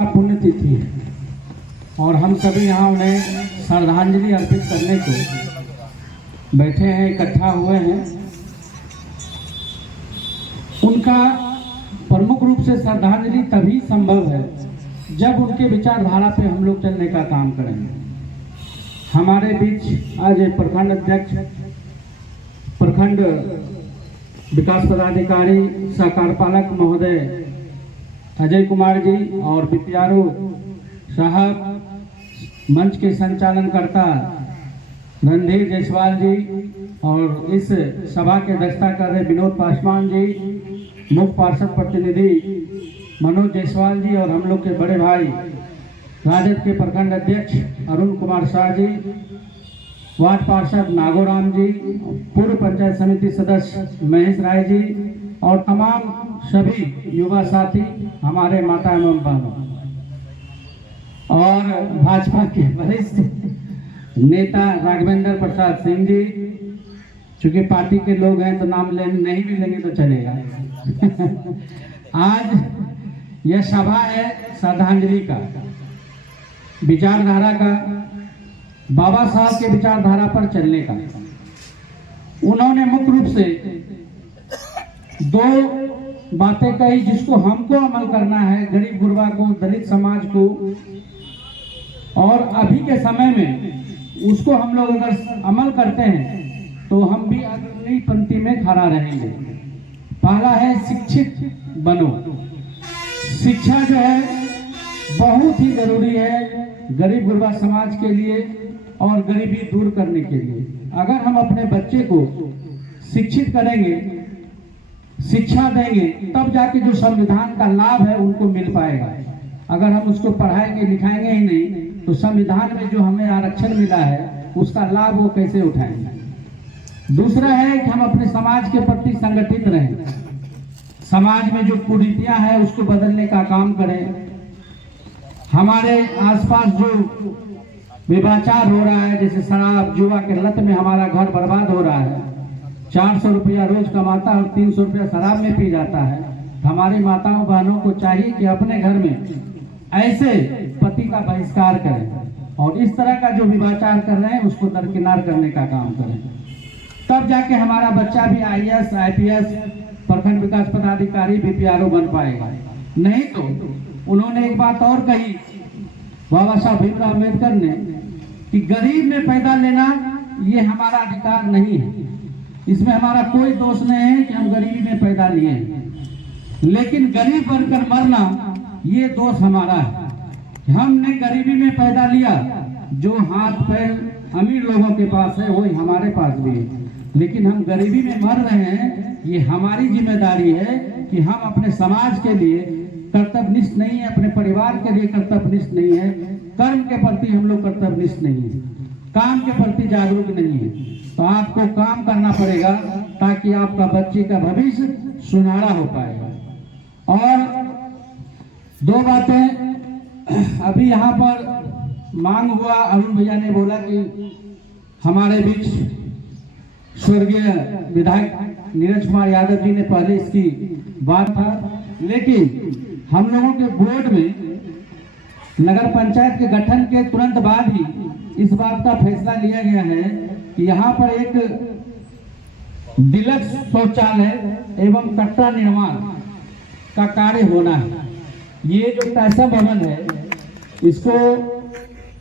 पुण्यतिथि है और हम सभी यहाँ उन्हें श्रद्धांजलि अर्पित करने को बैठे हैं, इकट्ठा हुए हैं। उनका प्रमुख रूप से श्रद्धांजलि तभी संभव है जब उनके विचारधारा पे हम लोग चलने का काम करेंगे। हमारे बीच आज प्रखंड अध्यक्ष, प्रखंड विकास पदाधिकारी, सह कार्यपालक महोदय अजय कुमार जी और बीपीआरओ साहब, मंच के संचालनकर्ता रणधीर जायसवाल जी और इस सभा के अध्यक्षता कर रहे विनोद पासवान जी, मुख्य पार्षद प्रतिनिधि मनोज जायसवाल जी और हम लोग के बड़े भाई राजद के प्रखंड अध्यक्ष अरुण कुमार शाह जी, वार्ड पार्षद नागोराम जी, पूर्व पंचायत समिति सदस्य महेश राय जी और तमाम सभी युवा साथी, हमारे माता एवं बहनों और भाजपा के वरिष्ठ नेता राघवेंद्र प्रसाद सिंह जी, चूंकि पार्टी के लोग हैं तो नाम नहीं भी लेंगे तो चलेगा। आज यह सभा है श्रद्धांजलि का, विचारधारा का, बाबा साहब के विचारधारा पर चलने का। उन्होंने मुख्य रूप से दो बातें कही जिसको हमको अमल करना है, गरीब गुरबा को, दलित समाज को, और अभी के समय में उसको हम लोग अगर अमल करते हैं तो हम भी अग्रणी पंक्ति में खड़ा रहेंगे। पहला है शिक्षित बनो। शिक्षा जो है बहुत ही जरूरी है गरीब गुरबा समाज के लिए और गरीबी दूर करने के लिए। अगर हम अपने बच्चे को शिक्षित करेंगे, शिक्षा देंगे, तब जाके जो संविधान का लाभ है उनको मिल पाएगा। अगर हम उसको पढ़ाएंगे लिखाएंगे ही नहीं तो संविधान में जो हमें आरक्षण मिला है उसका लाभ वो कैसे उठाएंगे। दूसरा है कि हम अपने समाज के प्रति संगठित रहें, समाज में जो कुरीतियां हैं उसको बदलने का काम करें। हमारे आसपास जो व्यभिचार हो रहा है, जैसे शराब जुआ के लत में हमारा घर बर्बाद हो रहा है, 400 रुपया रोज कमाता है और 300 रुपया शराब में पी जाता है। हमारी माताओं बहनों को चाहिए कि अपने घर में ऐसे पति का बहिष्कार करें और इस तरह का जो व्यभिचार कर रहे हैं उसको दरकिनार करने का काम करें। तब जाके हमारा बच्चा भी IAS, IPS, प्रखंड विकास पदाधिकारी, बीपीआरओ बन पाएगा। नहीं तो उन्होंने एक बात और कही बाबा साहब भीमराव अम्बेडकर ने कि गरीब में पैदा लेना ये हमारा अधिकार नहीं है। इसमें हमारा कोई दोष नहीं है कि हम गरीबी में पैदा लिए हैं, लेकिन गरीब बनकर मरना ये दोष हमारा है। हमने गरीबी में पैदा लिया, जो हाथ पैर अमीर लोगों के पास है वही हमारे पास भी है, लेकिन हम गरीबी में मर रहे हैं। ये हमारी जिम्मेदारी है कि हम अपने समाज के लिए कर्तव्यनिष्ठ नहीं है, अपने परिवार के लिए कर्तव्यनिष्ठ नहीं है, कर्म के प्रति हम लोग कर्तव्यनिष्ठ नहीं है, काम के प्रति जागरूक नहीं है। तो आपको काम करना पड़ेगा ताकि आपका बच्चे का भविष्य सुनहरा हो पाएगा। और दो बातें अभी यहाँ पर मांग हुआ, अरुण भैया ने बोला कि हमारे बीच स्वर्गीय विधायक नीरज कुमार यादव जी ने पहले इसकी बात था, लेकिन हम लोगों के बोर्ड में नगर पंचायत के गठन के तुरंत बाद ही इस बात का फैसला लिया गया है कि यहाँ पर एक डिलक्स शौचालय एवं कटरा निर्माण का कार्य होना है। ये जो पैसा भवन है इसको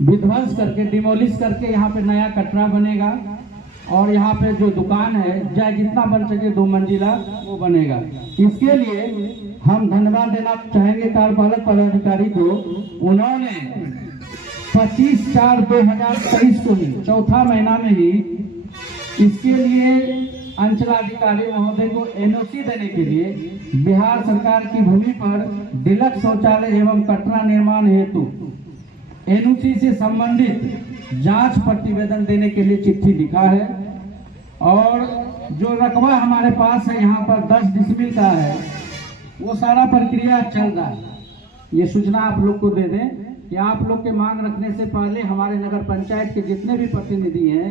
विध्वंस करके, डिमोलिश करके यहाँ पे नया कटरा बनेगा और यहाँ पे जो दुकान है चाहे जितना बन सके 2 मंजिला वो बनेगा। इसके लिए हम धन्यवाद देना चाहेंगे कार्यपालक पदाधिकारी को। उन्होंने 25/4/2023 को ही, चौथा महीना में ही इसके लिए अंचलाधिकारी महोदय को NOC देने के लिए बिहार सरकार की भूमि पर डिलक्स शौचालय एवं कटरा निर्माण हेतु NOC से संबंधित जांच प्रतिवेदन देने के लिए चिट्ठी लिखा है। और जो रकबा हमारे पास है यहाँ पर 10 डिसमिल का है, वो सारा प्रक्रिया चल रहा है। ये सूचना आप लोग को दे दें कि आप लोग के मांग रखने से पहले हमारे नगर पंचायत के जितने भी प्रतिनिधि हैं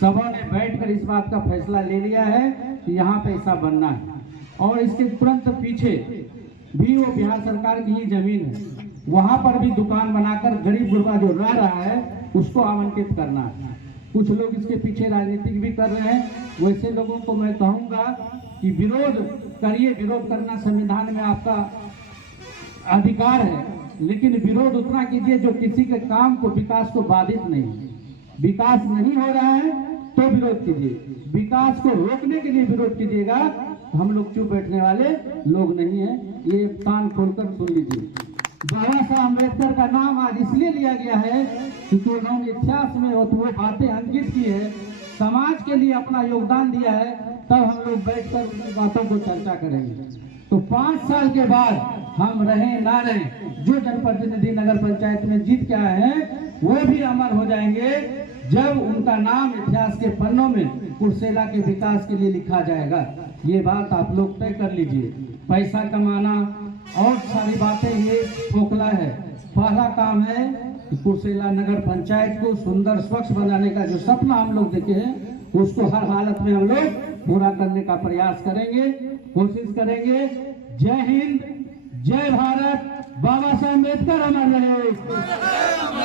सबों ने बैठकर इस बात का फैसला ले लिया है कि यहाँ पे ऐसा बनना है। और इसके तुरंत पीछे भी वो बिहार सरकार की ही जमीन है। वहां पर भी दुकान बनाकर गरीब गुरबा जो रह रहा है उसको आवंटित करना है। कुछ लोग इसके पीछे राजनीतिक भी कर रहे हैं। वैसे लोगों को मैं कहूंगा कि विरोध करिए, विरोध करना संविधान में आपका अधिकार है, लेकिन विरोध उतना कीजिए जो किसी के काम को, विकास को बाधित नहीं। विकास नहीं हो रहा है तो विरोध कीजिए, विकास को रोकने के लिए विरोध कीजिएगा। हम लोग चुप बैठने वाले लोग नहीं है, ये कान खोलकर सुन लीजिए। बाबा साहब अम्बेडकर का नाम आज इसलिए लिया गया है क्योंकि उन्होंने इतिहास में वो बातें अंकित की है, समाज के लिए अपना योगदान दिया है। तब हम लोग बैठकर उन बातों को चर्चा करेंगे। तो 5 साल के बाद हम रहे ना रहे, जो जनप्रतिनिधि नगर पंचायत में जीत के आए हैं वो भी अमर हो जाएंगे जब उनका नाम इतिहास के पन्नों में कुर्सेला के विकास के लिए लिखा जाएगा। ये बात आप लोग तय कर लीजिए। पैसा कमाना और सारी बातें ये खोखला है। पहला काम है कि कुर्सेला नगर पंचायत को सुंदर स्वच्छ बनाने का जो सपना हम लोग देखे हैं उसको हर हालत में हम लोग पूरा करने का प्रयास करेंगे, कोशिश करेंगे। जय हिंद, जय भारत। बाबा साहब अम्बेडकर अमर रहे,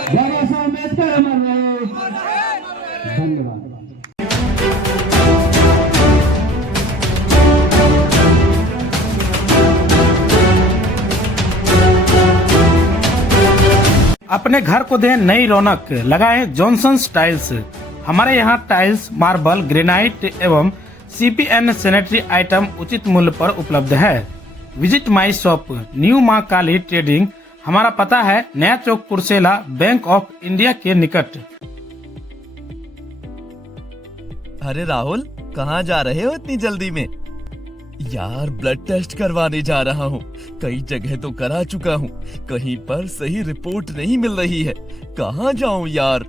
बाबा साहब अम्बेडकर अमर रहे। धन्यवाद। अपने घर को दें नई रौनक, लगाएं जॉनसन्स टाइल्स। हमारे यहाँ टाइल्स, मार्बल, ग्रेनाइट एवं CPN सैनिटरी आइटम उचित मूल्य पर उपलब्ध है। विजिट माई शॉप, न्यू माँ काली ट्रेडिंग। हमारा पता है नया चौक, कुर्सेला, बैंक ऑफ इंडिया के निकट। अरे राहुल, कहाँ जा रहे हो इतनी जल्दी में? यार, ब्लड टेस्ट करवाने जा रहा हूँ। कई जगह तो करा चुका हूँ, कहीं पर सही रिपोर्ट नहीं मिल रही है। कहाँ जाऊँ यार?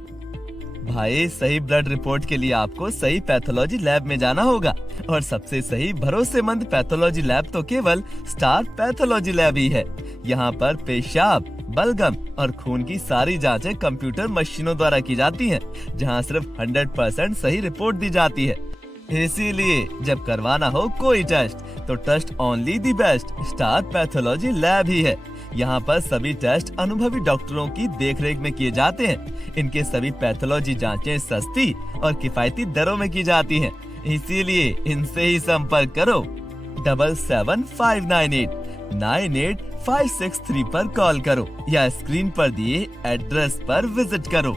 भाई, सही ब्लड रिपोर्ट के लिए आपको सही पैथोलॉजी लैब में जाना होगा, और सबसे सही भरोसेमंद पैथोलॉजी लैब तो केवल स्टार पैथोलॉजी लैब ही है। यहाँ पर पेशाब, बलगम और खून की सारी जांचें कंप्यूटर मशीनों द्वारा की जाती हैं, जहाँ सिर्फ 100% सही रिपोर्ट दी जाती है। इसीलिए जब करवाना हो कोई टेस्ट तो trust only the best star pathology lab ही है। यहाँ पर सभी टेस्ट अनुभवी डॉक्टरों की देखरेख में किए जाते हैं। इनके सभी पैथोलॉजी जांचें सस्ती और किफायती दरों में की जाती हैं। इसीलिए इनसे ही संपर्क करो। 7759898563 पर कॉल करो या स्क्रीन पर दिए एड्रेस पर विजिट करो।